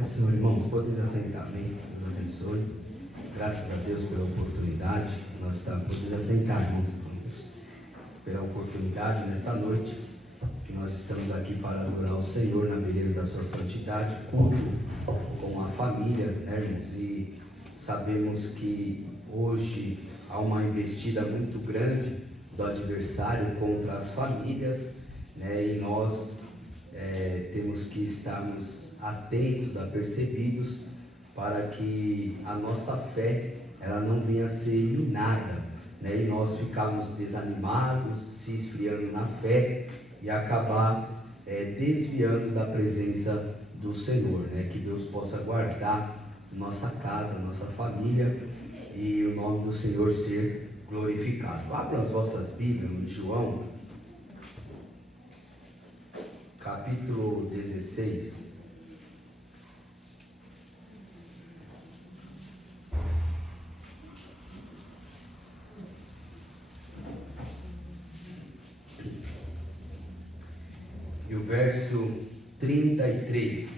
Pai, Senhor, irmãos, podeis assentar, amém? Deus abençoe. Graças a Deus pela oportunidade que nós estamos. Podeis assentar, irmãos, pela oportunidade nessa noite que nós estamos aqui para adorar o Senhor na beleza da sua santidade, culto com a família, né, irmãos? E sabemos que hoje há uma investida muito grande do adversário contra as famílias, né? E nós temos que estarmos atentos, apercebidos, para que a nossa fé ela não venha a ser minada, né? E nós ficarmos desanimados, se esfriando na fé e acabar desviando da presença do Senhor, né? Que Deus possa guardar nossa casa, nossa família e o nome do Senhor ser glorificado. Abra as vossas Bíblias em João, capítulo 16. E o verso 33.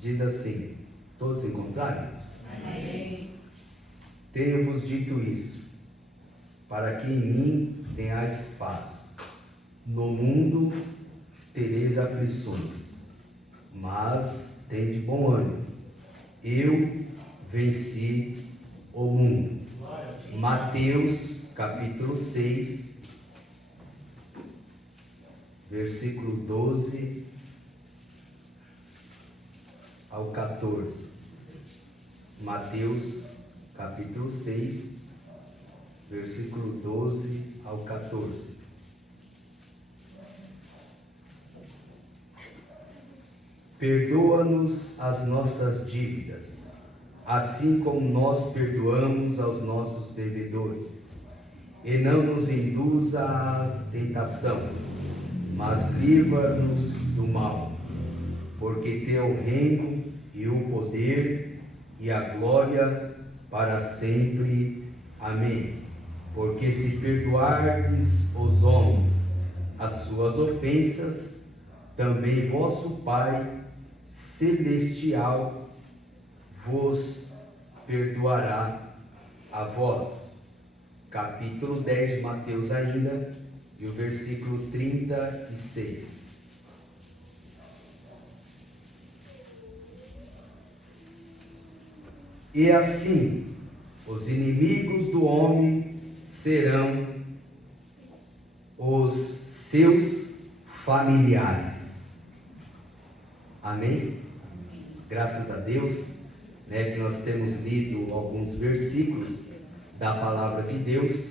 Diz assim: todos encontraram? Amém. Tenho-vos dito isso, para que em mim tenhais paz. No mundo tereis aflições, mas tende bom ânimo. Eu venci o mundo. Mateus capítulo 6, versículo 12 ao 14. Mateus capítulo 6, versículo 12 ao 14. Perdoa-nos as nossas dívidas, assim como nós perdoamos aos nossos devedores. E não nos induza à tentação, mas livra-nos do mal. Porque teu é o reino e o poder e a glória para sempre. Amém. Porque se perdoardes os homens as suas ofensas, também vosso Pai Celestial vos perdoará a vós. Capítulo 10 de Mateus ainda, e o versículo 36. E assim, os inimigos do homem serão os seus familiares. Amém? Graças a Deus, né, que nós temos lido alguns versículos da palavra de Deus,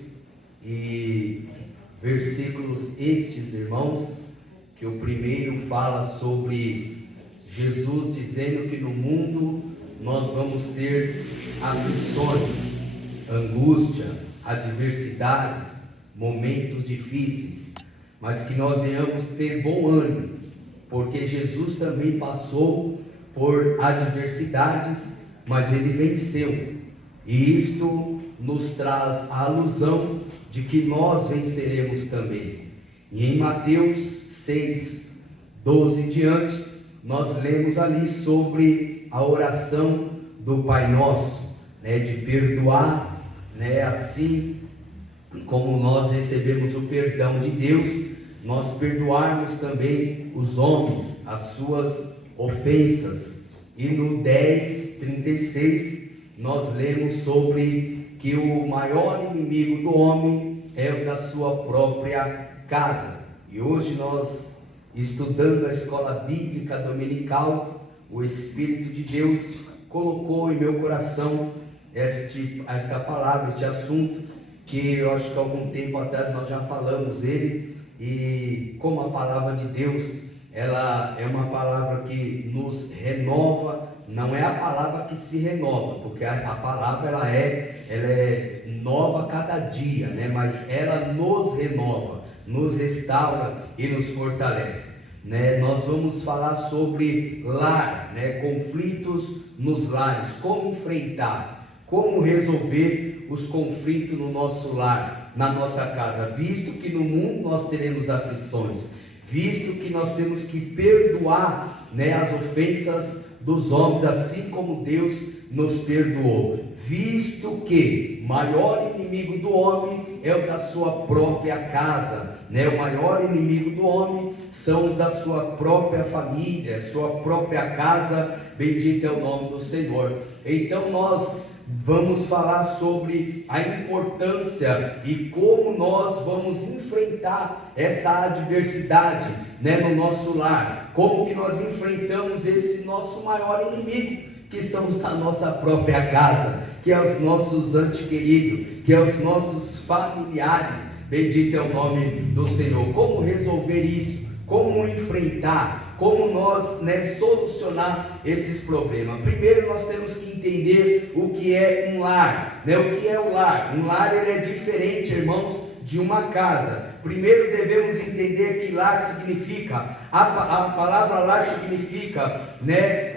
e versículos estes, irmãos, que o primeiro fala sobre Jesus dizendo que no mundo nós vamos ter aflições, angústia, adversidades, momentos difíceis, mas que nós venhamos ter bom ânimo, porque Jesus também passou por adversidades, mas ele venceu, e isto nos traz a alusão de que nós venceremos também. E em Mateus 6, 12 em diante, nós lemos ali sobre a oração do Pai Nosso, né, de perdoar, né, assim como nós recebemos o perdão de Deus, nós perdoarmos também os homens, as suas ofensas. E no 10:36 nós lemos sobre que o maior inimigo do homem é o da sua própria casa. E hoje nós, estudando a escola bíblica dominical, o Espírito de Deus colocou em meu coração esta palavra, este assunto, que eu acho que há algum tempo atrás nós já falamos ele, e como a palavra de Deus, ela é uma palavra que nos renova, não é a palavra que se renova, porque a palavra ela é nova cada dia, né? Mas ela nos renova, nos restaura e nos fortalece, né? Nós vamos falar sobre lar, né? Conflitos nos lares, como enfrentar, como resolver os conflitos no nosso lar, na nossa casa, visto que no mundo nós teremos aflições, visto que nós temos que perdoar, né, as ofensas dos homens, assim como Deus nos perdoou, visto que maior inimigo do homem é o da sua própria casa, né? O maior inimigo do homem são os da sua própria família, sua própria casa. Bendito é o nome do Senhor. Então nós vamos falar sobre a importância e como nós vamos enfrentar essa adversidade, né, no nosso lar, como que nós enfrentamos esse nosso maior inimigo, que são os da nossa própria casa, que é os nossos antequeridos, que é os nossos familiares. Bendito é o nome do Senhor. Como resolver isso? Como enfrentar? Como nós, né, solucionar esses problemas? Primeiro nós temos que entender o que é um lar, né? O que é o lar? Um lar, ele é diferente, irmãos, de uma casa. Primeiro devemos entender que lar significa, a palavra lar significa, né,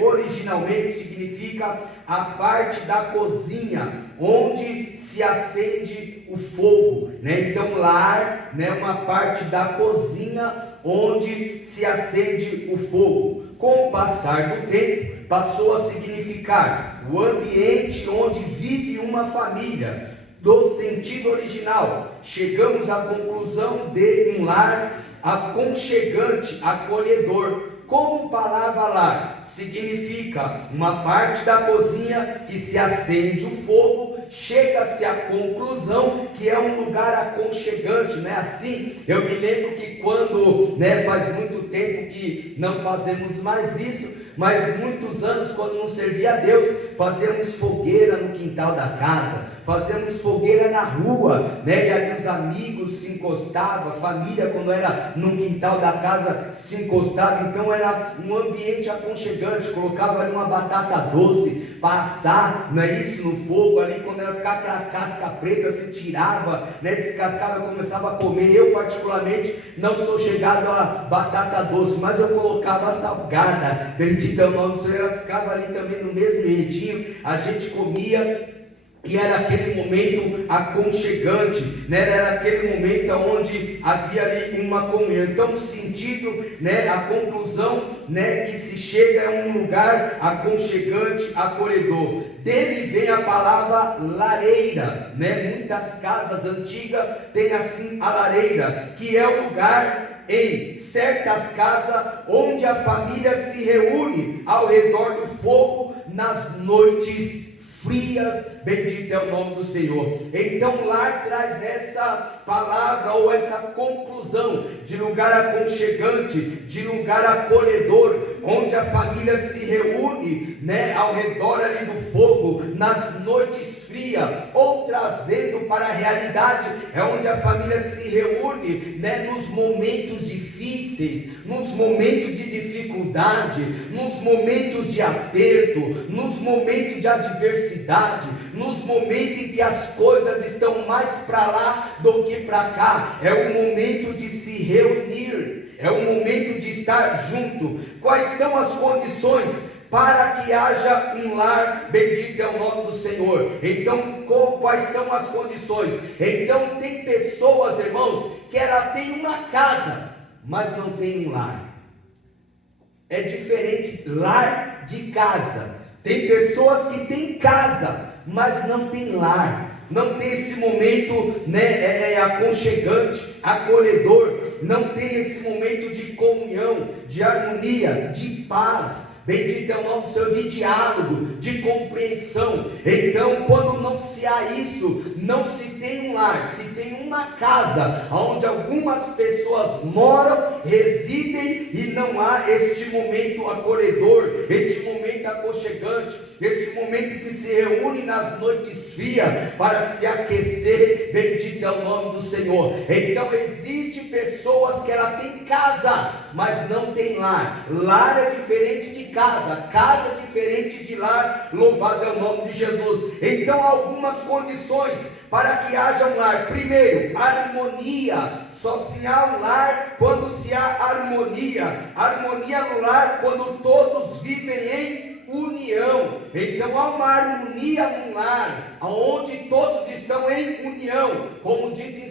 originalmente significa a parte da cozinha onde se acende o fogo, né? Então lar, né, uma parte da cozinha onde se acende o fogo. Com o passar do tempo, passou a significar o ambiente onde vive uma família. Do sentido original, chegamos à conclusão de um lar aconchegante, acolhedor. Como palavra lar significa uma parte da cozinha que se acende o fogo, chega-se à conclusão que é um lugar aconchegante, né? Assim, eu me lembro que quando, né, faz muito tempo que não fazemos mais isso, mas muitos anos, quando não servia a Deus, fazíamos fogueira no quintal da casa, fazíamos fogueira na rua, né? E ali os amigos se encostavam, a família, quando era no quintal da casa, se encostava. Então era um ambiente aconchegante. Colocava ali uma batata doce para assar, não é isso, no fogo ali. Quando ela ficava aquela casca preta, se tirava, né? Descascava e começava a comer. Eu particularmente não sou chegado a batata doce, mas eu colocava a salgada. Bendito é o nome do Senhor. Ela ficava ali também no mesmo jeitinho, a gente comia. E era aquele momento aconchegante, né? Era aquele momento onde havia ali uma comunhão. Então o sentido, né, a conclusão, né, que se chega é um lugar aconchegante, acolhedor. Dele vem a palavra lareira, né? Muitas casas antigas têm assim a lareira, que é o lugar em certas casas onde a família se reúne ao redor do fogo nas noites frias. Bendito é o nome do Senhor. Então lar traz essa palavra ou essa conclusão de lugar aconchegante, de lugar acolhedor, onde a família se reúne, né, ao redor ali do fogo nas noites frias, ou trazendo para a realidade, é onde a família se reúne, né, nos momentos difíceis, nos momentos de dificuldade, nos momentos de aperto, nos momentos de adversidade, nos momentos em que as coisas estão mais para lá do que para cá. É o momento de se reunir, é o momento de estar junto. Quais são as condições para que haja um lar? Bendito é o nome do Senhor. Então, quais são as condições? Então, tem pessoas, irmãos, que ela tem uma casa, mas não tem um lar. É diferente lar de casa. Tem pessoas que têm casa, mas não tem lar, não tem esse momento, né, aconchegante, acolhedor, não tem esse momento de comunhão, de harmonia, de paz. Bendito é o nome do Senhor, de diálogo, de compreensão. Então, quando não se há isso, não se tem um lar, se tem uma casa onde algumas pessoas moram, residem, e não há este momento acolhedor, este momento aconchegante, este momento que se reúne nas noites frias para se aquecer. Bendito é o nome do Senhor. Então existe pessoas que ela tem casa, mas não tem lar. Lar é diferente de casa, casa é diferente de lar. Louvado é o nome de Jesus. Então algumas condições para que haja um lar. Primeiro, harmonia. Só se há um lar quando se há harmonia. Harmonia no lar quando todos vivem em união. Então há uma harmonia no lar, onde todos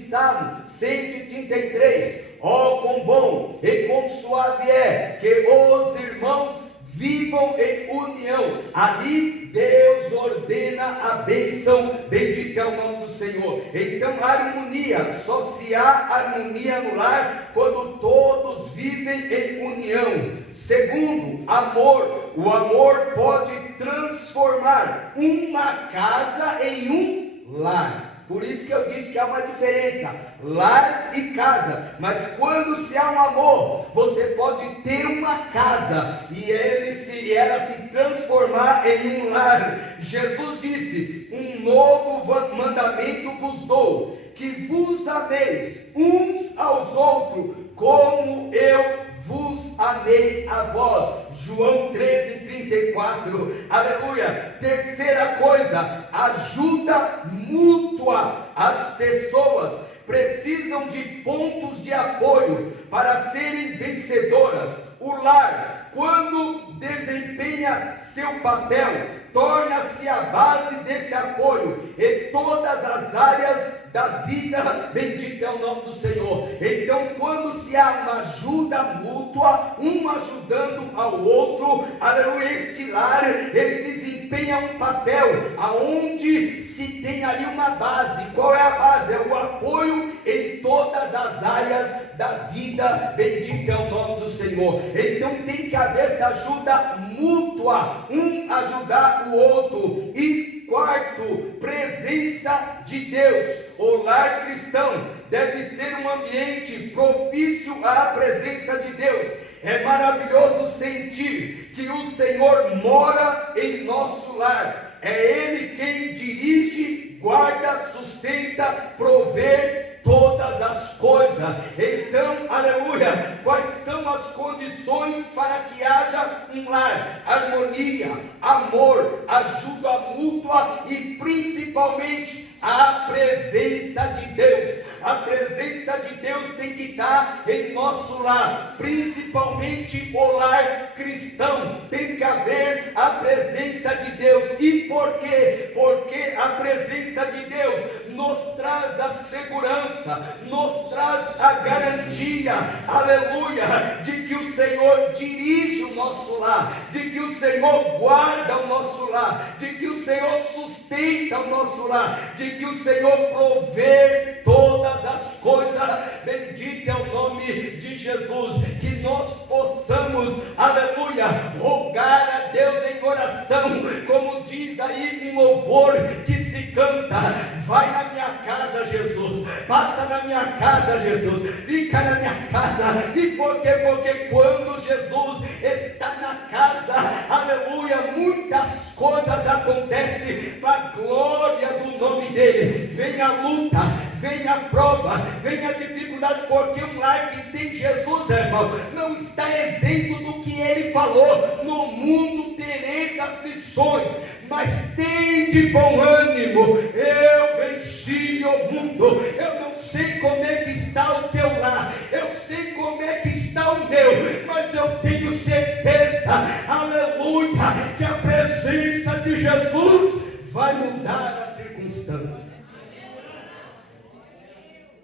Salmo 133, ó, quão bom e quão suave é que os irmãos vivam em união. Ali Deus ordena a bênção, bendito é o nome do Senhor. Então harmonia, só se há harmonia no lar quando todos vivem em união. Segundo, amor. O amor pode transformar uma casa em um lar. Por isso que eu disse que há uma diferença, lar e casa. Mas quando se há um amor, você pode ter uma casa e ela se transformar em um lar. Jesus disse: um novo mandamento vos dou, que vos ameis uns aos outros, como eu vos amei a vós. João 13:34, aleluia. Terceira coisa, ajuda mútua. As pessoas precisam de pontos de apoio para serem vencedoras. O lar, quando desempenha seu papel, torna-se a base desse apoio em todas as áreas da vida, bendito é o nome do Senhor. Então, quando se há uma ajuda mútua, um ajudando ao outro, aleluia, este lar, ele desempenha um papel, aonde se tem ali uma base. Qual é a base? É o apoio em todas as áreas da vida, bendito é o nome do Senhor. Então tem que haver essa ajuda mútua, um ajudar o outro. E quarto, presença de Deus. O lar cristão deve ser um ambiente propício à presença de Deus. É maravilhoso sentir que o Senhor mora em nosso lar. É Ele quem dirige, guarda, sustenta, provê todas as coisas. Então, aleluia, quais são as condições para que haja um lar? Harmonia, amor, ajuda mútua e principalmente a presença de Deus. A presença de Deus tem que estar em nosso lar, principalmente o lar cristão. Tem que haver a presença de Deus. E por quê? Porque a presença de Deus nos traz a segurança, nos traz a garantia, aleluia, de que o Senhor dirige o nosso lar, de que o Senhor guarda o nosso lar, de que o Senhor sustenta o nosso lar, de que o Senhor provê todas as coisas. Bendito é o nome de Jesus. Que nós possamos, aleluia, rogar a Deus em oração, como diz aí um louvor que se canta: vai na minha casa, Jesus, passa na minha casa, Jesus, fica na minha casa. E por quê? Porque quando Jesus está na casa, aleluia, muitas coisas acontecem para a glória do nome dele. Vem a luta, vem a prova, vem a dificuldade, porque um lar que tem Jesus, irmão, não está isento do que ele falou: no mundo tereis aflições, mas tende bom ânimo, eu venci o mundo. Eu não sei como é que está o teu lar, eu sei como é que está o meu, mas eu tenho certeza, aleluia, que a presença de Jesus vai mudar as circunstâncias.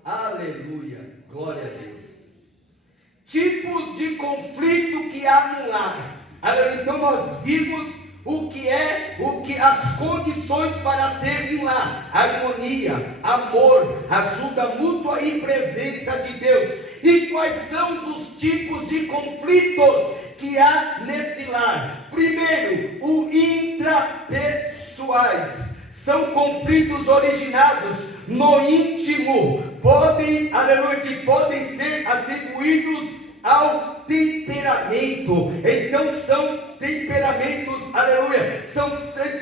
Aleluia, glória a Deus. Tipos de conflito que há no lar. Aleluia. Então nós vimos as condições para ter um lar: harmonia, amor, ajuda mútua e presença de Deus. E quais são os tipos de conflitos que há nesse lar? Primeiro, o intrapessoais. São conflitos originados no íntimo, que podem ser atribuídos ao temperamento. Então são temperamentos, aleluia, são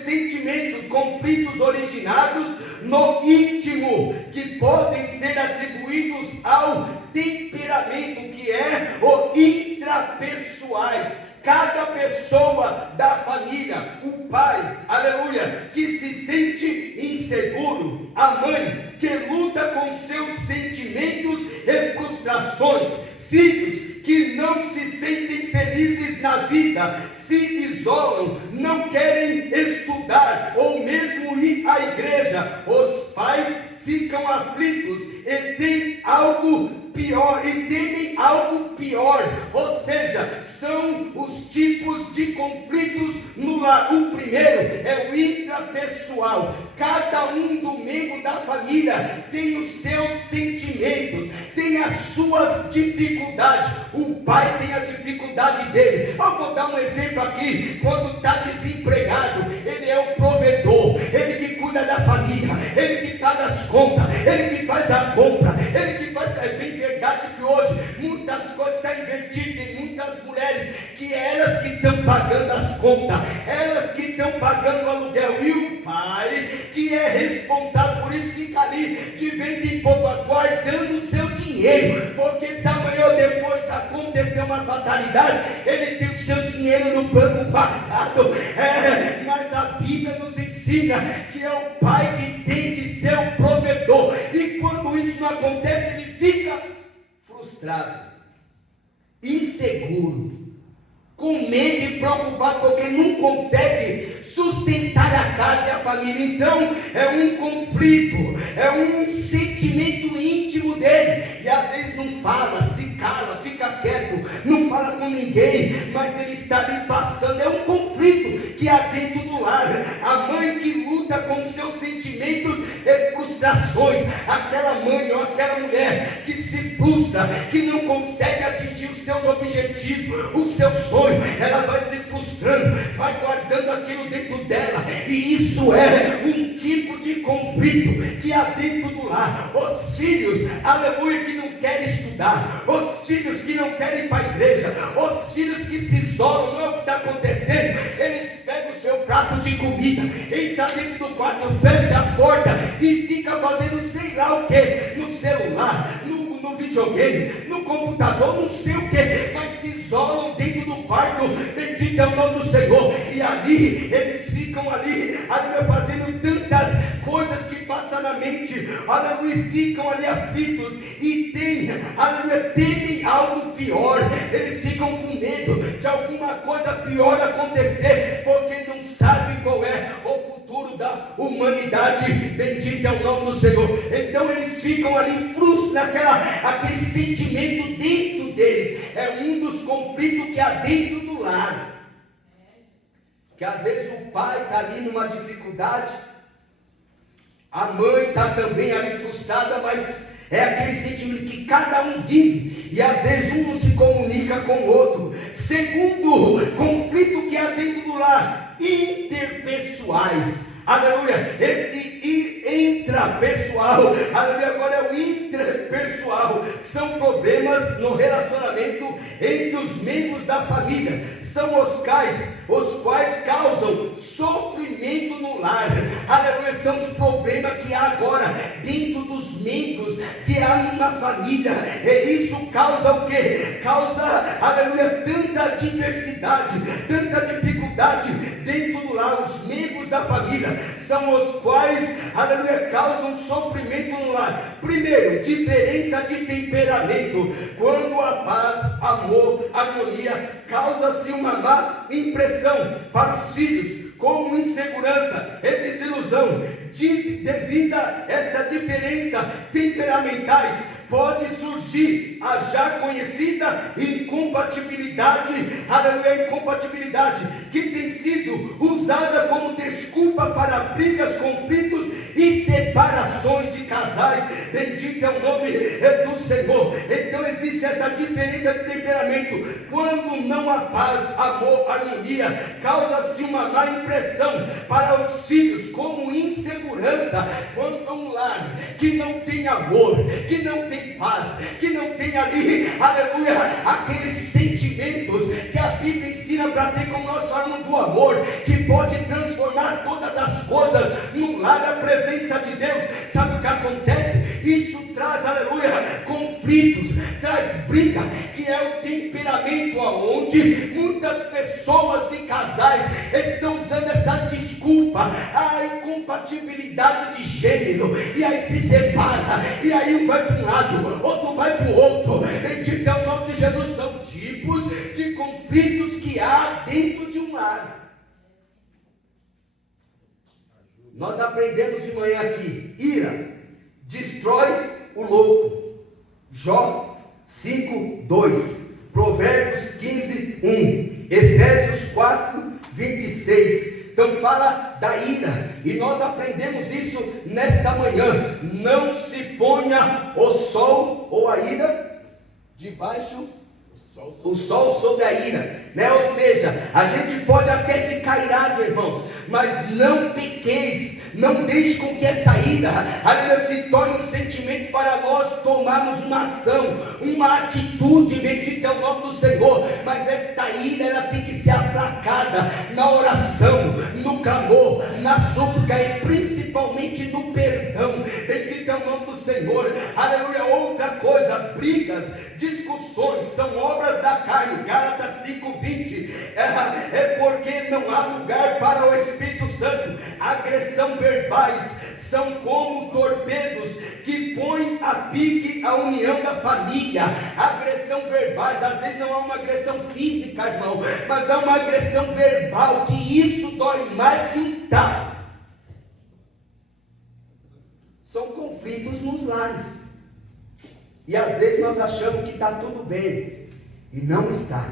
sentimentos, conflitos originados no íntimo, que podem ser atribuídos ao temperamento, que é o intrapessoais. Cada pessoa da família, o pai, aleluia, que se sente inseguro, a mãe que luta com seus sentimentos e frustrações, filhos que não se sentem felizes na vida, se isolam, não querem estudar ou mesmo ir à igreja, os pais ficam aflitos e têm algo pior, e temem algo pior. Ou seja, são os tipos de conflitos no lar. O primeiro é o intrapessoal. Cada um do membro da família tem os seus sentimentos, tem as suas dificuldades. O pai tem a dificuldade dele. Eu vou dar um exemplo aqui. Quando está desempregado, ele é o provedor, ele que cuida da família, ele que paga as contas, ele que faz a compra, ele que faz. É bem verdade que hoje muitas coisas estão invertidas. Tem muitas mulheres que é elas que estão pagando as contas, elas que estão pagando o aluguel, e o pai que é responsável por isso fica ali de vez em pouco guardando o seu dinheiro, porque se amanhã ou depois acontecer uma fatalidade, ele tem o seu dinheiro no banco guardado. Mas a Bíblia nos ensina que é o pai que tem que ser o provedor, e quando isso não acontece, ele fica frustrado, inseguro, com medo e preocupado, porque não consegue sustentar a casa e a família. Então é um conflito, é um sentimento íntimo dele, e às vezes não fala, se cala, fica quieto, não fala com ninguém, mas ele está ali passando. É um conflito que há dentro do lar. A mãe que luta com seus sentimentos e frustrações, aquela mãe ou aquela mulher que se frustra, que não consegue atingir os seus objetivos, o seu sonho, ela vai se frustrando, vai guardando aquilo dentro dela, e isso é um tipo de conflito que há dentro do lar. Os filhos, aleluia, que não querem estudar, os filhos que não querem ir para a igreja, os filhos que se isolam, não é o que está acontecendo, eles pegam o seu prato de comida, entra dentro do quarto, fecha a porta e fica fazendo sei lá o que, no celular, no videogame, no computador, não sei o que, mas se isolam dentro do quarto. Bendito é o nome do Senhor. E ali eles ficam ali fazendo tantas coisas que passam na mente, aleluia, ficam ali aflitos e temem algo pior. Eles ficam com medo de alguma coisa pior acontecer, porque não sabem qual é o futuro da humanidade. Bendito é o nome do Senhor. Então eles ficam ali frustrados, aquele sentimento dentro deles. É um dos conflitos que há dentro do lar, que às vezes o pai está ali numa dificuldade, a mãe está também ali frustrada, mas é aquele sentimento que cada um vive, e às vezes um não se comunica com o outro. Segundo conflito que há dentro do lar, interpessoais, aleluia. Esse intrapessoal, aleluia, agora é o interpessoal. São problemas no relacionamento entre os membros da família, são os quais causam sofrimento no lar, aleluia. São os problemas que há agora dentro dos membros que há numa família, e isso causa o que? Causa, aleluia, tanta diversidade, tanta dificuldade dentro do lar. Os membros da família são os quais, aleluia, causam sofrimento no lar. Primeiro, diferença de temperamento. Quando a paz, amor, harmonia, causa-se uma má impressão para os filhos, como insegurança e desilusão. Devido a essa diferença temperamentais, pode surgir a já conhecida incompatibilidade, aleluia, incompatibilidade que tem sido usada como desculpa para brigas, conflitos e separações de casais. Bendito é o nome do Senhor. Então existe essa diferença de temperamento. Quando não há paz, amor, harmonia, causa-se uma má impressão para os filhos, como insegurança. Quando é um lar que não tem amor, que não tem paz, que não tem ali, aleluia, aqueles sentimentos que a Bíblia ensina para ter, como nós falamos do amor, que pode transformar todas as coisas no lar da presença de Deus. Sabe o que acontece? Isso traz, aleluia, conflitos, traz briga, que é o temperamento aonde muitas pessoas e casais estão usando essas desculpas, a incompatibilidade de gênero, e aí se separa, e aí um vai para um lado, outro vai para o outro. Bendito é o nome de Jesus. São tipos de conflitos que há dentro de um lar. Nós aprendemos de manhã aqui, ira, destrói o louco. Jó 5:2, Provérbios 15:1, Efésios 4:26. Então fala da ira, e nós aprendemos isso nesta manhã. Não se ponha o sol ou a ira debaixo, o sol sobre a ira, né? Ou seja, a gente pode até ficar irado, irmãos, mas não pequeis, não deixe com que essa ira, ela se torne um sentimento para nós tomarmos uma ação, uma atitude. Bendito é o nome do Senhor. Mas esta ira, ela tem que ser aplacada na oração, no clamor, na súplica e principalmente no perdão. Bendito é o nome do Senhor. Aleluia. Outra coisa, brigas, discussões são obras da carne. Gálatas 5:20, é porque não há lugar para o Espírito Santo. Agressão verbais são como torpedos que põem a pique a união da família. Agressão verbais, às vezes não é uma agressão física, irmão, mas é uma agressão verbal, que isso dói mais que um tapa. São conflitos nos lares, e às vezes nós achamos que está tudo bem, e não está.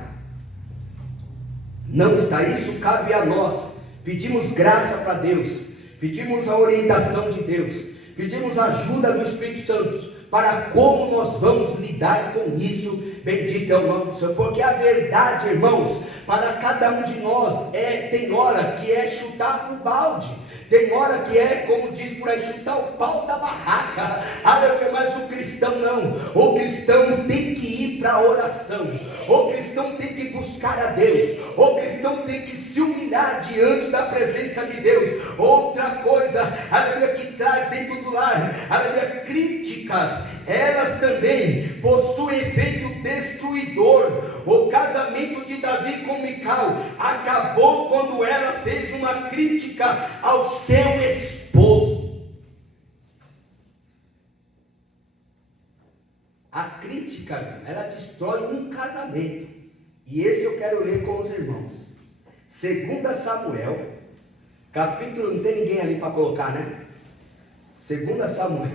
Não está. Isso cabe a nós. Pedimos graça para Deus, pedimos a orientação de Deus, pedimos a ajuda do Espírito Santo para como nós vamos lidar com isso. Bendito é o nome do Senhor. Porque a verdade, irmãos, para cada um de nós tem hora que é chutar o balde, tem hora que é, como diz por aí, chutar o pau da barraca. Aleluia. Mas o cristão não. O cristão tem que ir para a oração. O cristão tem que buscar a Deus. O cristão tem que se humilhar diante da presença de Deus. Outra coisa, aleluia, que traz dentro do lar, aleluia, críticas, elas também possuem efeito destruidor. O casamento de Davi com Mical acabou quando ela fez uma crítica ao seu esposo. A crítica, ela destrói um casamento. E esse eu quero ler com os irmãos. 2 Samuel, capítulo, não tem ninguém ali para colocar, né? 2 Samuel,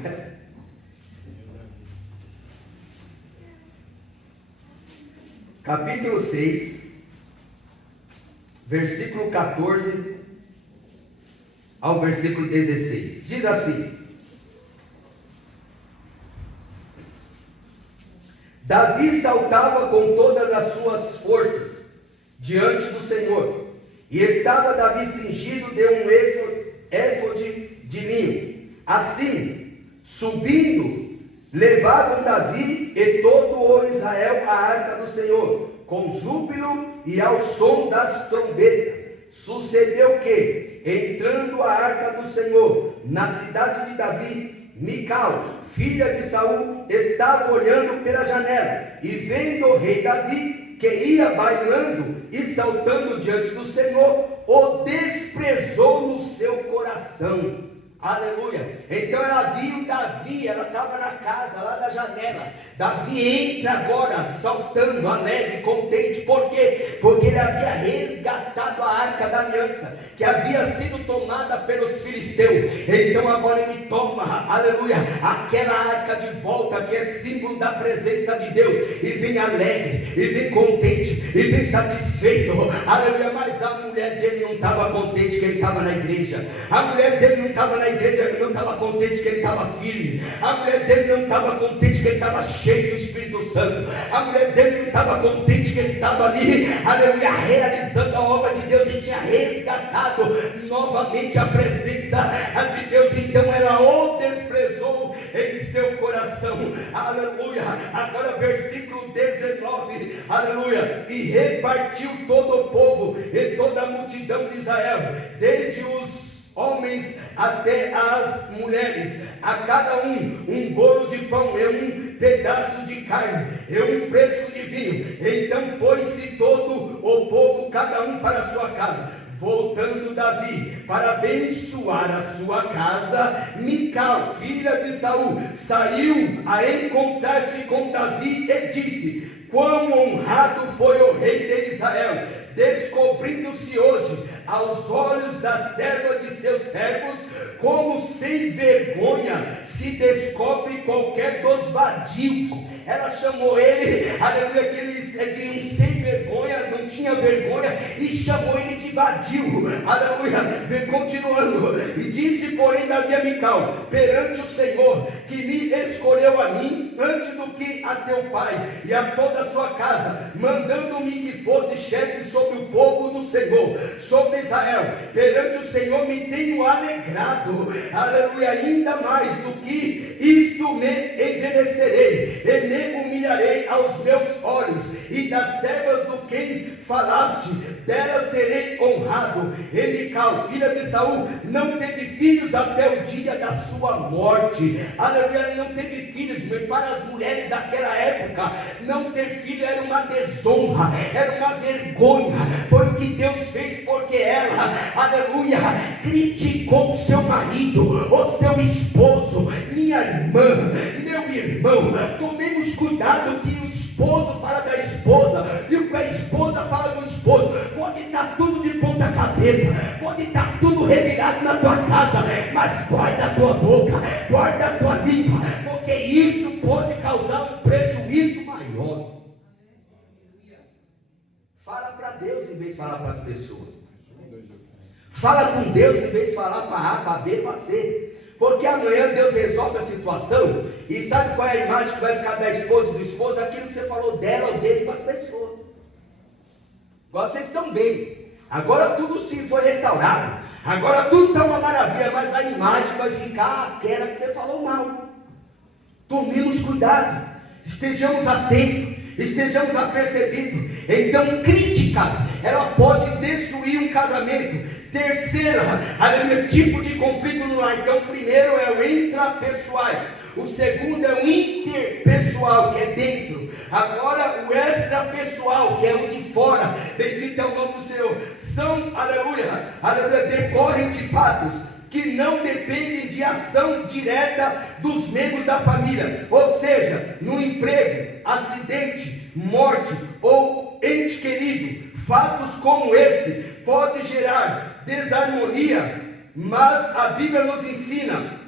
capítulo 6, versículo 14 ao versículo 16. Diz assim: Davi saltava com todas as suas forças diante do Senhor, e estava Davi cingido de um éfode de linho. Assim, subindo, levavam Davi e todo o Israel a arca do Senhor, com júbilo e ao som das trombetas. Sucedeu que, entrando a arca do Senhor na cidade de Davi, Mical, filha de Saul, estava olhando pela janela, e vendo o rei Davi, que ia bailando e saltando diante do Senhor, o desprezou no seu coração. Aleluia. Então ela viu Davi, ela estava na casa, lá da janela. Davi entra agora, saltando, alegre, contente. Por quê? Porque ele havia resgatado a arca da aliança, que havia sido tomada pelos filisteus. Então agora ele toma, aleluia, aquela arca de volta, que é símbolo da presença de Deus, e vem alegre, e vem contente, e vem satisfeito. Aleluia. Mas a mulher dele não estava contente que ele estava na igreja. A mulher dele não estava na igreja, ele não estava contente que ele estava firme. A mulher dele não estava contente que ele estava cheio do Espírito Santo. A mulher dele não estava contente que ele estava ali, aleluia, realizando a obra de Deus, e tinha resgatado novamente a presença de Deus. Então ela o desprezou em seu coração. Aleluia. Agora versículo 19, aleluia. E repartiu todo o povo e toda a multidão de Israel, desde os homens até as mulheres, a cada um bolo de pão e um pedaço de carne e um fresco de vinho. Então foi-se todo o povo, cada um para a sua casa. Voltando Davi para abençoar a sua casa, Mical, filha de Saul, saiu a encontrar-se com Davi e disse: quão honrado foi o rei de Israel, descobrindo-se hoje aos olhos da serva de seus servos, como sem vergonha se descobre qualquer dos vadios. Ela chamou ele, aleluia, que ele é de um sem vergonha, não tinha vergonha, e chamou ele de vadio, aleluia, continuando, e disse porém Davi a Mical, perante o Senhor, que me escolheu a mim, antes do que a teu pai, e a toda a sua casa, mandando-me que fosse chefe sobre o povo do Senhor, sobre Israel, perante o Senhor me tenho alegrado, aleluia, ainda mais do que isto me envelhecerei, e me humilharei aos meus olhos, e das servas do quem falaste, dela serei honrado. E Mical, filha de Saul, não teve filhos até o dia da sua morte, aleluia, não teve filhos. Para as mulheres daquela época, não ter filho era uma desonra, era uma vergonha. Foi o que Deus fez, porque ela, aleluia, criticou seu marido, o seu esposo. Minha irmã, meu irmão, tomemos cuidado que o esposo fala da esposa, e o que a esposa fala do esposo. Pode estar tudo de ponta cabeça, pode estar tudo revirado na tua casa, mas guarda a tua boca, guarda a tua língua, porque isso pode causar um prejuízo maior. Fala para Deus em vez de falar para as pessoas. Fala com Deus em vez de falar para A, para B, para C. Porque amanhã Deus resolve a situação, e sabe qual é a imagem que vai ficar da esposa e do esposo? Aquilo que você falou dela ou dele para as pessoas. Agora vocês estão bem, agora tudo sim foi restaurado, agora tudo está uma maravilha, mas a imagem vai ficar aquela que você falou mal. Tomemos cuidado, estejamos atentos, estejamos apercebidos. Então críticas, ela pode destruir um casamento. Terceira, aleluia, tipo de conflito no lar. Então primeiro é o intrapessoais, o segundo é o interpessoal, que é dentro. Agora o extrapessoal, que é o de fora. Bendito é o nome do Senhor. São, aleluia, aleluia, decorrem de fatos que não dependem de ação direta dos membros da família, ou seja, no emprego, acidente, morte ou ente querido. Fatos como esse podem gerar desarmonia, mas a Bíblia nos ensina,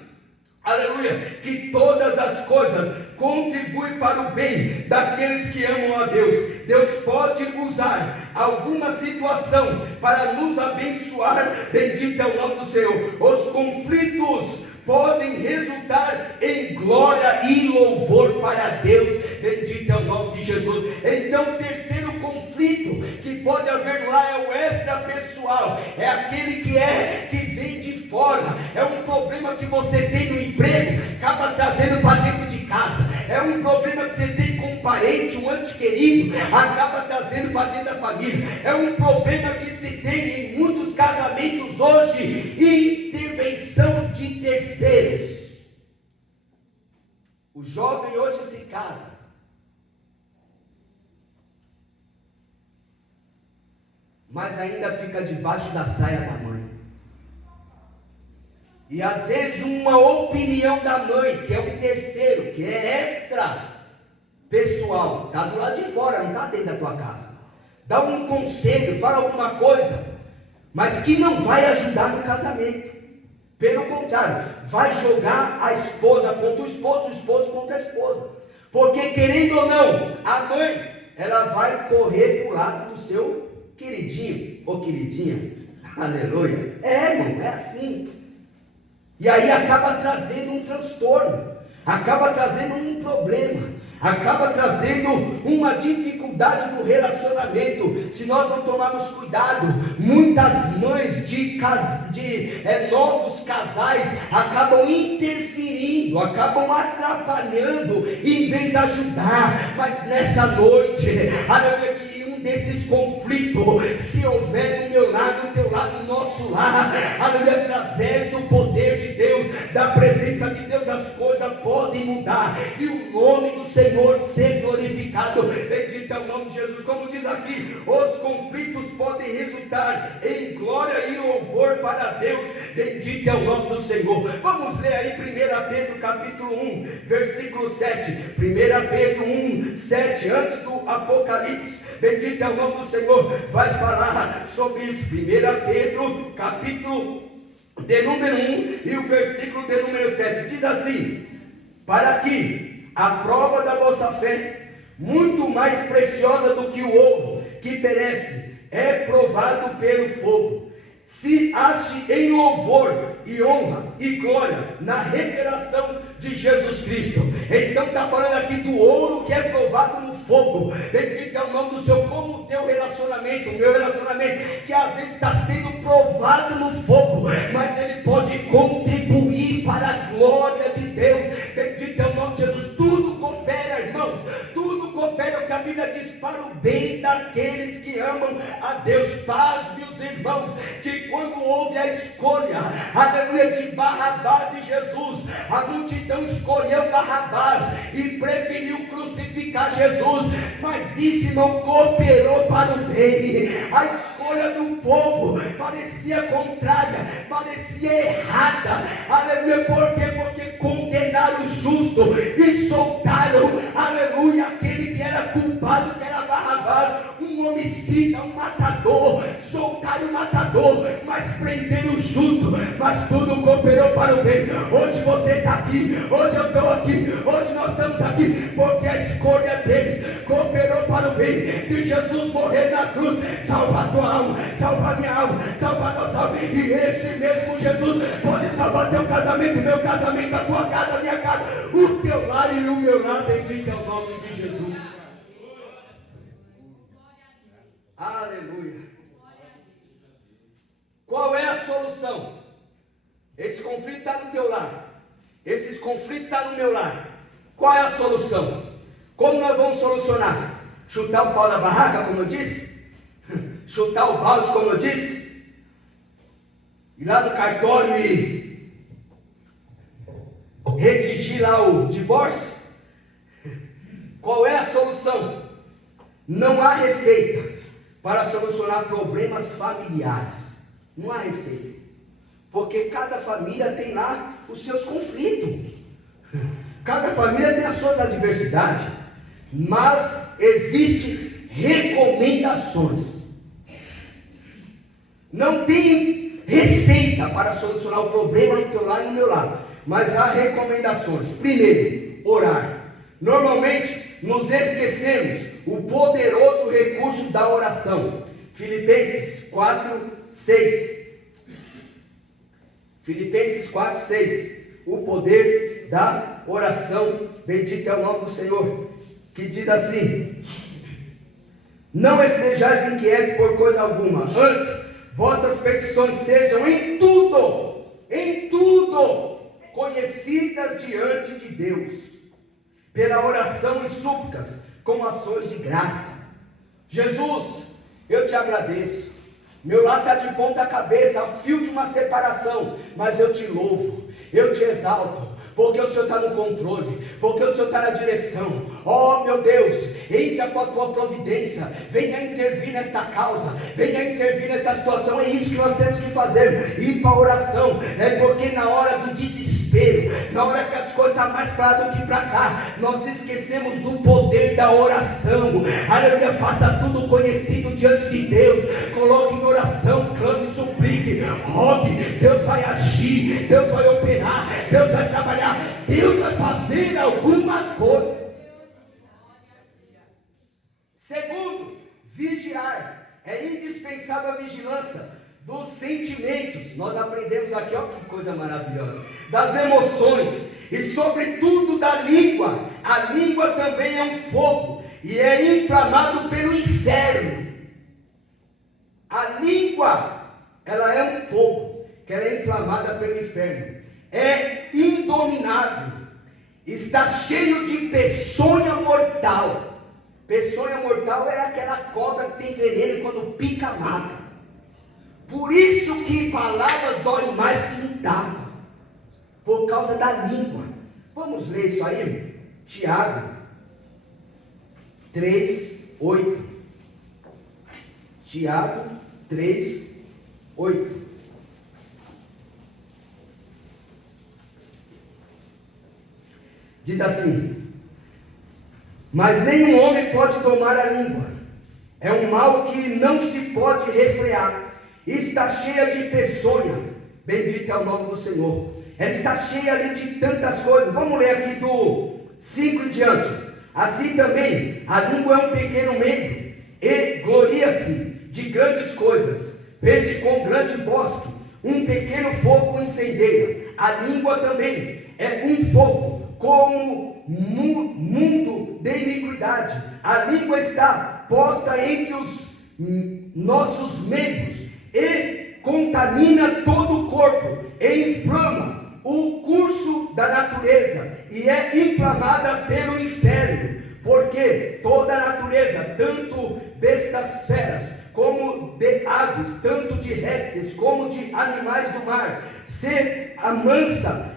aleluia, que todas as coisas contribuem para o bem daqueles que amam a Deus. Deus pode usar alguma situação para nos abençoar. Bendito é o nome do Senhor. Os conflitos podem resultar em glória e louvor para Deus. Bendito é o nome de Jesus. Então o terceiro conflito que pode haver no lar é o extrapessoal, é aquele que vem de fora. É um problema que você tem no emprego, acaba trazendo para dentro de casa. É um problema que você tem com um parente, um ente querido, acaba trazendo para dentro da família. É um problema que se tem em muitos casamentos hoje, intervenção de terceiros. O jovem hoje se casa, mas ainda fica debaixo da saia da mãe. E às vezes uma opinião da mãe, que é um terceiro, que é extra pessoal, está do lado de fora, não está dentro da tua casa. Dá um conselho, fala alguma coisa, mas que não vai ajudar no casamento. Pelo contrário, vai jogar a esposa contra o esposo contra a esposa. Porque querendo ou não, a mãe, ela vai correr para o lado do seu queridinho ou queridinha. Aleluia. Irmão, é assim. E aí acaba trazendo um transtorno, acaba trazendo um problema, acaba trazendo uma dificuldade no relacionamento. Se nós não tomarmos cuidado, muitas mães de novos casais acabam interferindo, acabam atrapalhando em vez de ajudar. Mas nessa noite, aleluia, que desses conflitos, se houver no meu lado, no teu lado, no nosso lar, aleluia, através do poder de Deus, da presença de Deus, as coisas podem mudar, e o nome do Senhor ser glorificado. Bendito é o nome de Jesus. Como diz aqui, os conflitos podem resultar em glória e louvor para Deus. Bendito é o nome do Senhor. Vamos ler aí 1 Pedro capítulo 1, versículo 7. 1 Pedro 1, 7, antes do Apocalipse. Bendito é o nome do Senhor. Vai falar sobre isso. 1 Pedro capítulo de número 1 e o versículo de número 7. Diz assim: para que a prova da vossa fé, muito mais preciosa do que o ouro, que perece, é provado pelo fogo, se ache em louvor e honra e glória na revelação de Jesus Cristo. Então está falando aqui do ouro que é provado no fogo. Bendito é o nome do Senhor. Como o teu relacionamento, o meu relacionamento, que às vezes está sendo provado no fogo, mas ele pode contribuir para a glória de Deus. Bendito é o nome de Jesus. Tudo coopera, irmãos, tudo coopera, o que a Bíblia diz, para o bem daqueles que amam a Deus. Paz, meus irmãos, que quando houve a escolha, aleluia, de Barrabás e Jesus, a multidão escolheu Barrabás e preferiu crucificar Jesus, mas isso, irmão, cooperou para o bem. A escolha do povo parecia contrária, parecia errada, aleluia, por quê? Porque condenaram o justo e soltaram, aleluia, aquele que era culpado, que era Barrabás, um homicida, um matador. Soltaram o matador, mas prenderam o justo, mas tudo cooperou para o bem. Hoje você está aqui, hoje eu estou aqui, hoje nós estamos aqui, porque a escolha deles cooperou para o bem. De Jesus morrer na cruz, salvar a tua alma, salvar minha alma, salvar a nossa alma, e esse mesmo Jesus pode salvar teu casamento, meu casamento, a tua casa, a minha casa, o teu lar e o meu lar. Bendito é o nome de Jesus. Aleluia. Qual é a solução? Esse conflito está no teu lar, esse conflito está no meu lar. Qual é a solução? Como nós vamos solucionar? Chutar o pau na barraca, como eu disse? Chutar o balde, como eu disse? Ir lá no cartório e redigir lá o divórcio? Qual é a solução? Não há receita para solucionar problemas familiares. Não há receita, porque cada família tem lá os seus conflitos, cada família tem as suas adversidades, mas existem recomendações. Não tem receita para solucionar o problema no teu lar e no meu lar, mas há recomendações. Primeiro, orar. Normalmente nos esquecemos o poderoso recurso da oração. Filipenses 4:6. Filipenses 4:6. O poder da oração. Bendito é o nome do Senhor. Que diz assim: não estejais inquietos por coisa alguma, antes vossas petições sejam em tudo conhecidas diante de Deus, pela oração e súplicas, com ações de graça. Jesus, eu te agradeço. Meu lar está de ponta cabeça, a fio de uma separação, mas eu te louvo, eu te exalto, porque o Senhor está no controle, porque o Senhor está na direção. Oh meu Deus, entra com a tua providência, venha intervir nesta causa, venha intervir nesta situação. É isso que nós temos que fazer, ir para a oração. É porque na hora do desespero, na hora que as coisas estão mais para lá do que para cá, nós esquecemos do poder da oração. Aleluia, faça tudo conhecido diante de Deus, coloque em oração, clame, suplique, rogue. Deus vai agir, Deus vai operar, Deus vai trabalhar, Deus vai fazer alguma coisa. Segundo, vigiar. É indispensável a vigilância dos sentimentos. Nós aprendemos aqui, ó, que coisa maravilhosa, das emoções e sobretudo da língua. A língua também é um fogo e é inflamado pelo inferno. A língua, ela é um fogo que ela é inflamada pelo inferno. É indominável, está cheio de peçonha mortal. Peçonha mortal é aquela cobra que tem veneno e quando pica mata. Por isso que palavras doem mais que um tapa, por causa da língua. Vamos ler isso aí? Tiago 3:8. Tiago 3:8. Diz assim: mas nenhum homem pode domar a língua, é um mal que não se pode refrear, está cheia de peçonha, Bendito é o nome do Senhor. Ela está cheia ali de tantas coisas. Vamos ler aqui do 5 em diante. Assim também, a língua é um pequeno membro, e gloria-se de grandes coisas. Vede com grande bosque, um pequeno fogo incendeia. A língua também é um fogo, como mundo de iniquidade. A língua está posta entre os nossos membros, e contamina todo o corpo, e inflama o curso da natureza, e é inflamada pelo inferno, porque toda a natureza, tanto bestas feras, como de aves, tanto de répteis, como de animais do mar, se amansa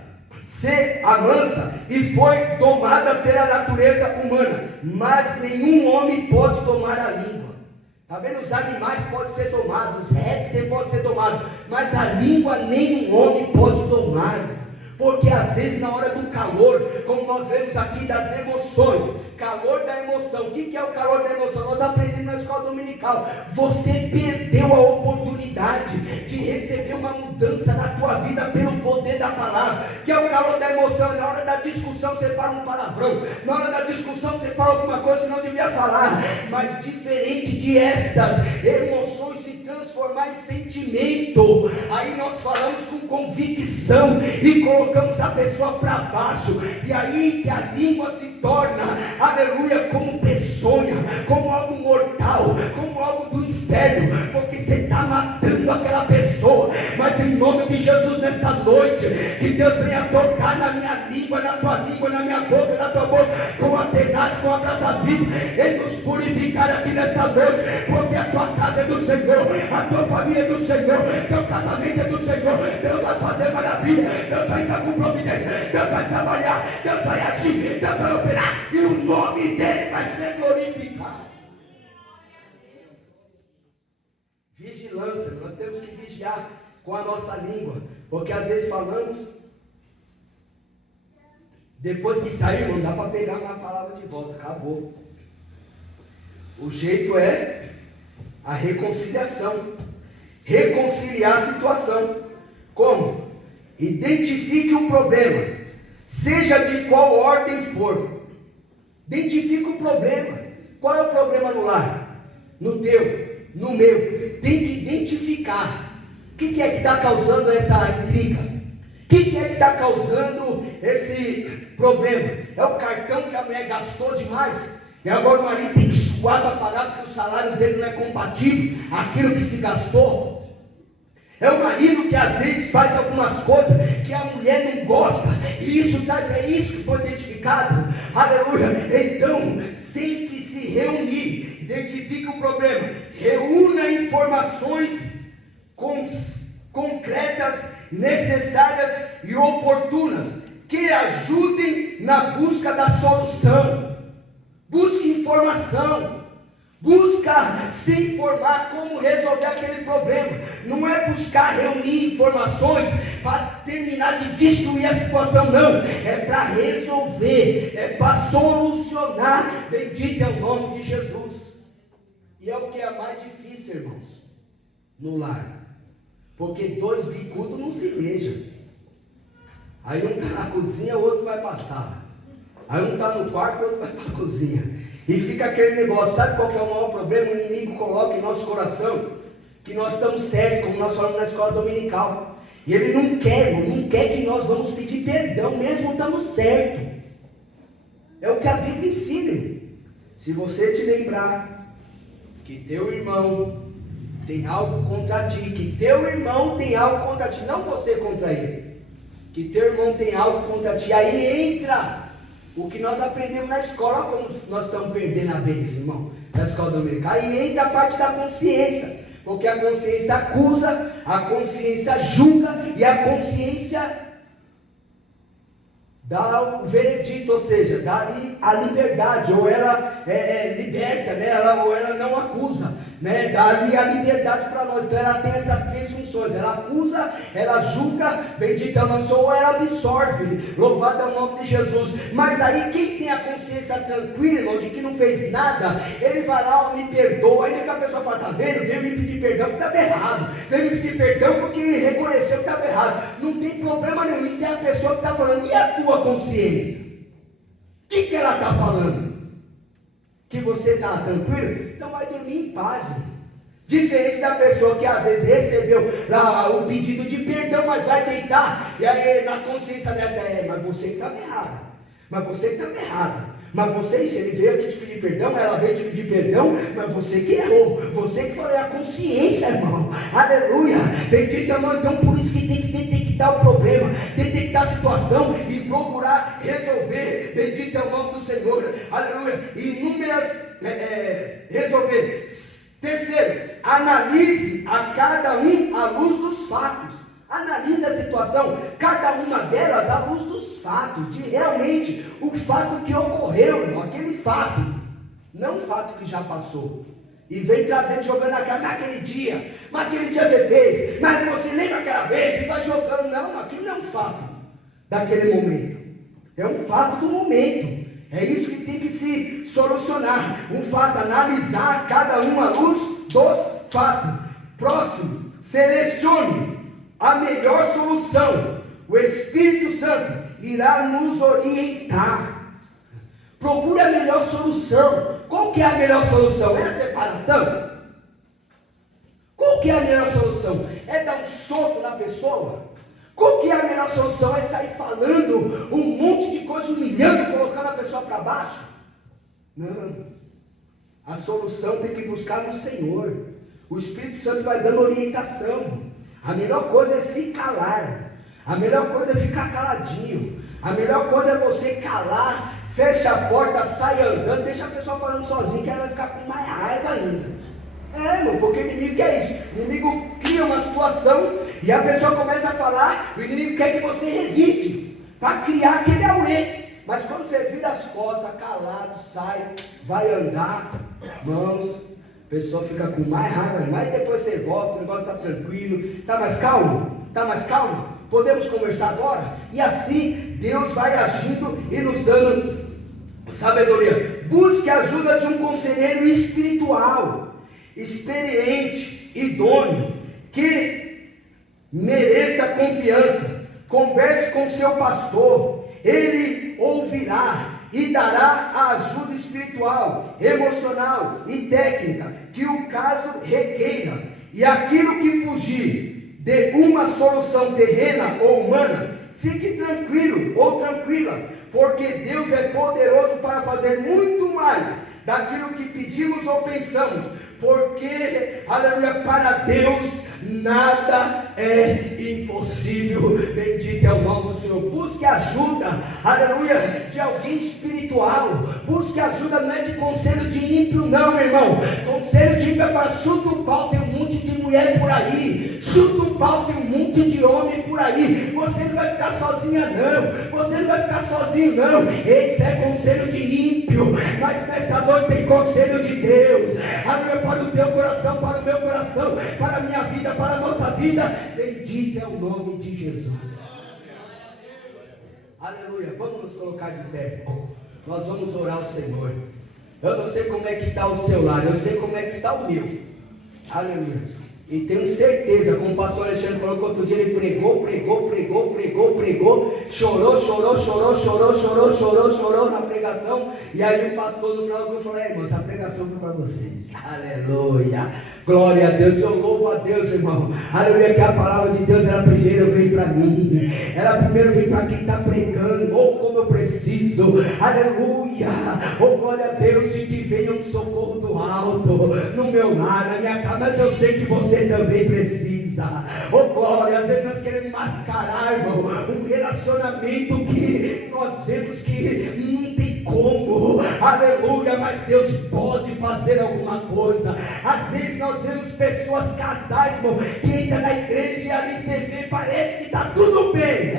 e foi domada pela natureza humana, mas nenhum homem pode domar a língua. Está vendo? Os animais podem ser domados, os répteis podem ser domados, mas a língua nenhum homem pode domar. Porque às vezes na hora do calor, como nós vemos aqui das emoções, calor da emoção. O que é o calor da emoção? Nós aprendemos na escola dominical. Você perdeu a oportunidade de receber uma mudança na tua vida pelo poder da palavra. Que é o calor da emoção. Na hora da discussão você fala um palavrão, na hora da discussão você fala alguma coisa que não devia falar. Mas diferente de essas emoções se transformar em sentimento, aí nós falamos com convicção e colocamos a pessoa para baixo, e aí que a língua se torna, aleluia, como peçonha, como algo mortal, como algo do inferno, porque você está matando aquela pessoa. Mas em nome de Jesus, nesta noite, que Deus venha tocar na minha língua, na tua língua, na minha boca, na tua boca, com a tenaz, com a brasa-viva, e nos purificar aqui nesta noite, porque a tua casa é do Senhor, a tua família é do Senhor, teu casamento é do Senhor. Deus vai fazer maravilha, Deus vai estar com providência, Deus vai trabalhar, Deus vai agir, Deus vai operar, e o nome dele vai ser glorificado. Vigilância, nós temos que vigiar com a nossa língua, porque às vezes falamos, depois que saiu, não dá para pegar uma palavra de volta, acabou. O jeito é a reconciliação, reconciliar a situação. Como? Identifique o problema, seja de qual ordem for. Identifique o problema. Qual é o problema no lar? No teu, no meu. Tem que identificar. O que é que está causando essa intriga? O que é que está causando esse problema? É o cartão que a mulher gastou demais, e agora o marido tem que suar para pagar porque o salário dele não é compatível aquilo que se gastou. É o marido que às vezes faz algumas coisas que a mulher não gosta, e isso traz, é isso que foi identificado, aleluia. Então, tem que se reunir, identifique o problema, reúna informações concretas, necessárias e oportunas, que ajudem na busca da solução. Busque informação, busca se informar como resolver aquele problema. Não é buscar reunir informações para terminar de destruir a situação, não. É para resolver, é para solucionar. Bendito é o nome de Jesus. E é o que é mais difícil, irmãos, no lar. Porque dois bicudos não se beijam. Aí um está na cozinha, o outro vai passar. Aí um está no quarto, o outro vai para a cozinha. E fica aquele negócio. Sabe qual que é o maior problema? O inimigo coloca em nosso coração que nós estamos certos, como nós falamos na escola dominical. E ele não quer que nós vamos pedir perdão, mesmo estando certo. É o que a Bíblia ensina. Se você te lembrar que teu irmão tem algo contra ti, que teu irmão tem algo contra ti, não você contra ele, que teu irmão tem algo contra ti, aí entra o que nós aprendemos na escola. Como nós estamos perdendo a bênção, irmão, na escola dominical. Aí entra a parte da consciência, porque a consciência acusa, a consciência julga, e a consciência dá o veredito, ou seja, dá a liberdade, ou ela liberta, né? Ou ela não acusa. né, dá ali a liberdade para nós. Então ela tem essas três funções: ela acusa, ela julga, bendito é o nome do Senhor, ou ela absorve, louvado é o nome de Jesus. Mas aí quem tem a consciência tranquila, irmão, de que não fez nada, ele vai lá, me perdoa. Ainda que a pessoa fala, tá vendo, veio me pedir perdão porque estava errado, veio me pedir perdão porque reconheceu que estava errado, não tem problema nenhum. Isso é a pessoa que está falando. E a tua consciência? O que ela está falando? Que você está tranquilo? Então vai dormir em paz, irmão. Diferente da pessoa que às vezes recebeu o pedido de perdão, mas vai deitar, e aí na consciência dela, mas você que estava errado, mas você que estava errado, mas você, se ele veio aqui te pedir perdão, ela veio te pedir perdão, mas você que errou, você que falou, é a consciência, irmão, aleluia, bendito, irmão. Então por isso que tem que detectar o problema, detectar a situação e procurar resolver, bendito é o nome do Senhor, aleluia. Inúmeras, resolver. Terceiro, analise a cada um à luz dos fatos. Analise a situação, cada uma delas à luz dos fatos, de realmente o fato que ocorreu, irmão, aquele fato, não o fato que já passou. E vem trazendo, jogando na cara, mas aquele dia você fez, mas você lembra aquela vez, e vai jogando. Não, aquilo não é um fato daquele momento, é um fato do momento. É isso que tem que se solucionar. Um fato, analisar cada um à luz dos fatos. Próximo, selecione a melhor solução. O Espírito Santo irá nos orientar. Procure a melhor solução. Qual que é a melhor solução? É a separação? Qual que é a melhor solução? É dar um soco na pessoa? Qual que é a melhor solução? É sair falando um monte de coisa, humilhando, colocando a pessoa para baixo? Não. A solução tem que buscar no Senhor. O Espírito Santo vai dando orientação. A melhor coisa é se calar. A melhor coisa é ficar caladinho. A melhor coisa é você calar, fecha a porta, sai andando, deixa a pessoa falando sozinha, que ela vai ficar com mais raiva ainda. Irmão, porque o inimigo quer isso. O inimigo cria uma situação e a pessoa começa a falar, o inimigo quer que você revide, para criar aquele auê. Mas quando você vira as costas, calado, sai, vai andar, irmãos, a pessoa fica com mais raiva, mas depois você volta, o negócio está tranquilo, está mais calmo? Está mais calmo? Podemos conversar agora? E assim Deus vai agindo e nos dando sabedoria. Busque a ajuda de um conselheiro espiritual, experiente, idôneo, que mereça confiança. Converse com seu pastor, ele ouvirá e dará a ajuda espiritual, emocional e técnica que o caso requeira. E aquilo que fugir de uma solução terrena ou humana, fique tranquilo ou tranquila, porque Deus é poderoso para fazer muito mais daquilo que pedimos ou pensamos, porque, aleluia, para Deus nada é impossível. Bendito é o nome do Senhor. Busque ajuda, aleluia, de alguém espiritual. Busque ajuda, não é de conselho de ímpio, não, meu irmão. Conselho de ímpio é para chuta o pau, tem um monte de mulher por aí. Chuta o pau, tem um monte de homem por aí. Você não vai ficar sozinha, não. Você não vai ficar sozinho, não. Esse é conselho de ímpio, mas nesta noite tem conselho de Deus. Aleluia, para o teu coração, para o meu coração, para a minha vida, para a nossa vida. Bendito é o nome de Jesus. Aleluia. Vamos nos colocar de pé. Nós vamos orar ao Senhor. Eu não sei como é que está o seu lar, eu sei como é que está o meu. Aleluia. E tenho certeza, como o pastor Alexandre falou que outro dia ele pregou, chorou na pregação. E aí o pastor no final falou, irmão, essa pregação foi para você. Aleluia, glória a Deus, eu louvo a Deus, irmão. Aleluia, que a palavra de Deus, ela primeiro vem para mim. Ela primeiro vem para quem está pregando. Oh, como eu preciso, aleluia. Oh, glória a Deus, de que venha um socorro do alto no meu lar, na minha casa. Mas eu sei que você também precisa. Oh glória, às vezes nós queremos mascarar, irmão, um relacionamento que nós vemos que não tem como, aleluia, mas Deus pode fazer alguma coisa. Às vezes nós vemos pessoas casais, irmão, que entram na igreja e ali você vê, parece que está tudo bem.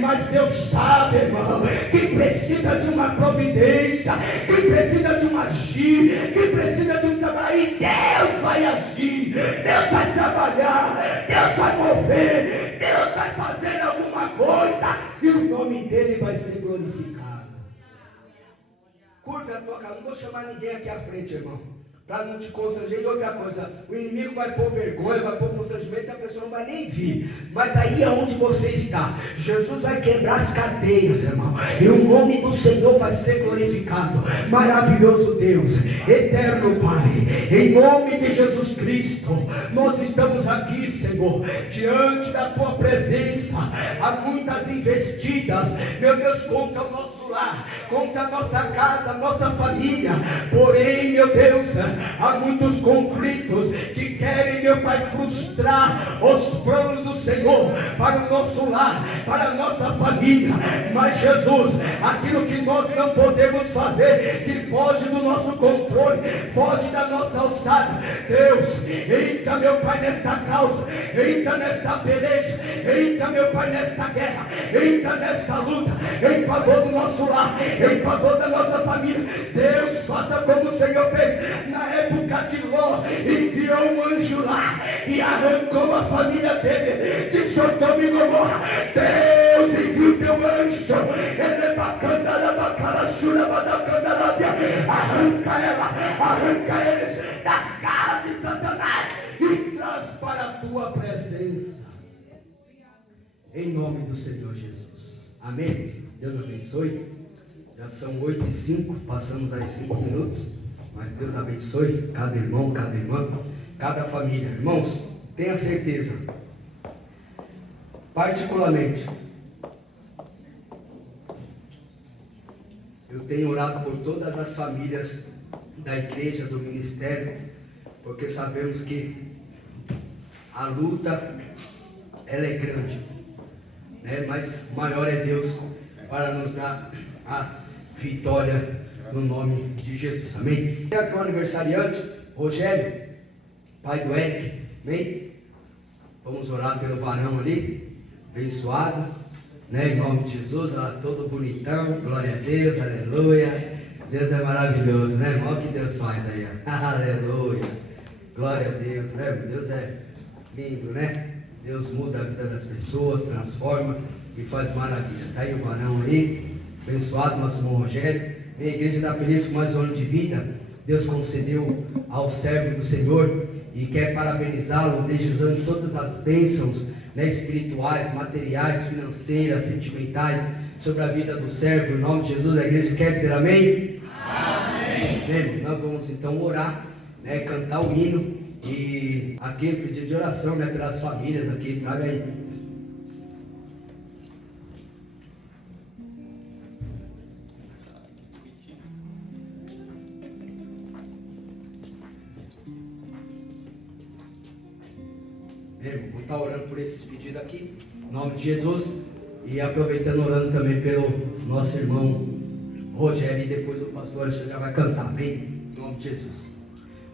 Mas Deus sabe, irmão, que precisa de uma providência, que precisa de um agir, que precisa de um trabalho. E Deus vai agir, Deus vai trabalhar, Deus vai mover, Deus vai fazer alguma coisa e o nome dele vai ser glorificado. Curva a tua cara, não vou chamar ninguém aqui à frente, irmão, para não te constranger. E outra coisa, o inimigo vai pôr vergonha, vai pôr constrangimento e a pessoa não vai nem vir. Mas aí é onde você está. Jesus vai quebrar as cadeias, irmão, e o nome do Senhor vai ser glorificado. Maravilhoso Deus, eterno Pai, em nome de Jesus Cristo, nós estamos aqui, Senhor, diante da tua presença. Há muitas investidas, meu Deus, contra o nosso lar, contra a nossa casa, a nossa família. Porém, meu Deus, há muitos conflitos que querem, meu Pai, frustrar os planos do Senhor para o nosso lar, para a nossa família. Mas Jesus, aquilo que nós não podemos fazer, que foge do nosso controle, foge da nossa alçada, Deus, entra, meu Pai, nesta causa, entra nesta peleja, entra, meu Pai, nesta guerra, entra nesta luta, em favor do nosso lar, em favor da nossa família. Deus, faça como o Senhor fez na época de Ló, enviou um anjo lá e arrancou a família dele de Sodoma e Gomorra. Deus, envia o teu anjo, arranca eles das garras de Satanás e traz para a tua presença, em nome do Senhor Jesus. Amém. Deus abençoe. Já são 8h05, passamos aí 5 minutos. Mas Deus abençoe cada irmão, cada irmã, cada família. Irmãos, tenha certeza, particularmente, eu tenho orado por todas as famílias da igreja, do ministério, porque sabemos que a luta, ela é grande, né? Mas maior é Deus para nos dar a vitória no nome de Jesus, amém? Tem aqui o aniversariante, Rogério, pai do Eric, amém? Vamos orar pelo varão ali, abençoado, né? Em nome de Jesus, olha lá, todo bonitão, glória a Deus, aleluia. Deus é maravilhoso, né, irmão? O que Deus faz aí, ó. Aleluia, glória a Deus, né? Deus é lindo, né? Deus muda a vida das pessoas, transforma e faz maravilha. Tá aí o varão aí, abençoado, nosso irmão Rogério. A igreja está feliz com mais um ano de vida. Deus concedeu ao servo do Senhor e quer parabenizá-lo, desejando todas as bênçãos, né, espirituais, materiais, financeiras, sentimentais sobre a vida do servo. Em nome de Jesus, a igreja quer dizer amém? Amém. Bem, nós vamos então orar, né, cantar o hino e aqui pedir de oração, né, pelas famílias aqui. Traga aí. Vamos estar orando por esses pedidos aqui, em nome de Jesus, e aproveitando, orando também pelo nosso irmão Rogério, e depois o pastor já vai cantar, amém? Em nome de Jesus.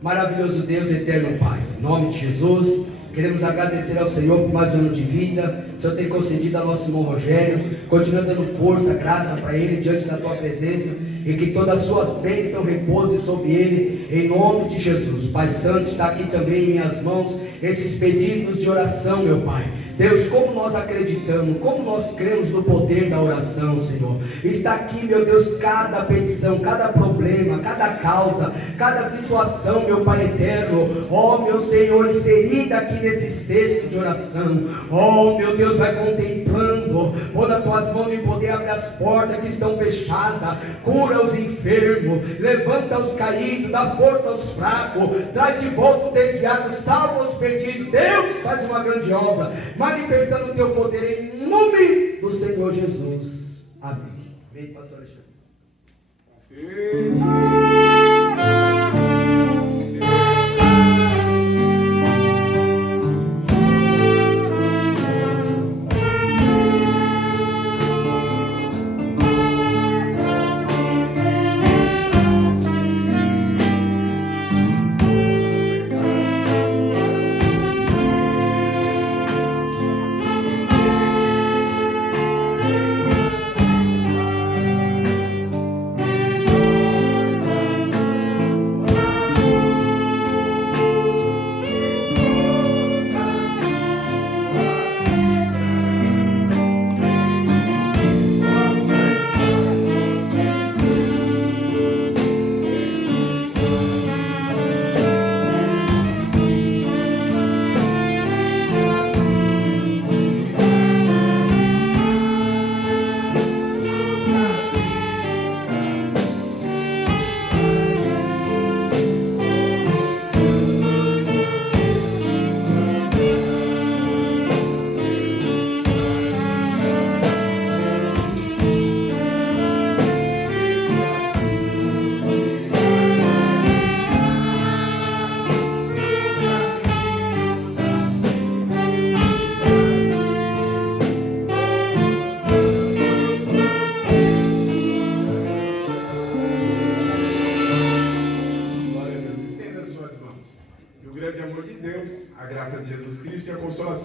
Maravilhoso Deus, eterno Pai, em nome de Jesus, queremos agradecer ao Senhor por mais um ano de vida. O Senhor tem concedido ao nosso irmão Rogério, continua dando força, graça para ele diante da tua presença, e que todas as suas bênçãos repousem sobre ele, em nome de Jesus. Pai Santo, está aqui também em minhas mãos esses pedidos de oração, meu Pai. Deus, como nós acreditamos, como nós cremos no poder da oração, Senhor. Está aqui, meu Deus, cada petição, cada problema, cada causa, cada situação, meu Pai eterno. Ó, meu Senhor, inserida aqui nesse cesto de oração. Ó, meu Deus, vai contemplando, põe nas tuas mãos de poder, abre as portas que estão fechadas, cura os enfermos, levanta os caídos, dá força aos fracos, traz de volta o desviado, salva os perdidos. Deus, faz uma grande obra, manifestando o teu poder em nome do Senhor Jesus. Amém. Vem, pastor Alexandre.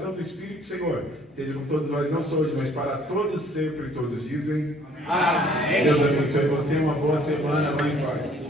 consolação do Espírito, Senhor, esteja com todos nós, não só hoje, mas para todos sempre, todos dizem. Amém. Deus abençoe você, uma boa semana, vai em paz.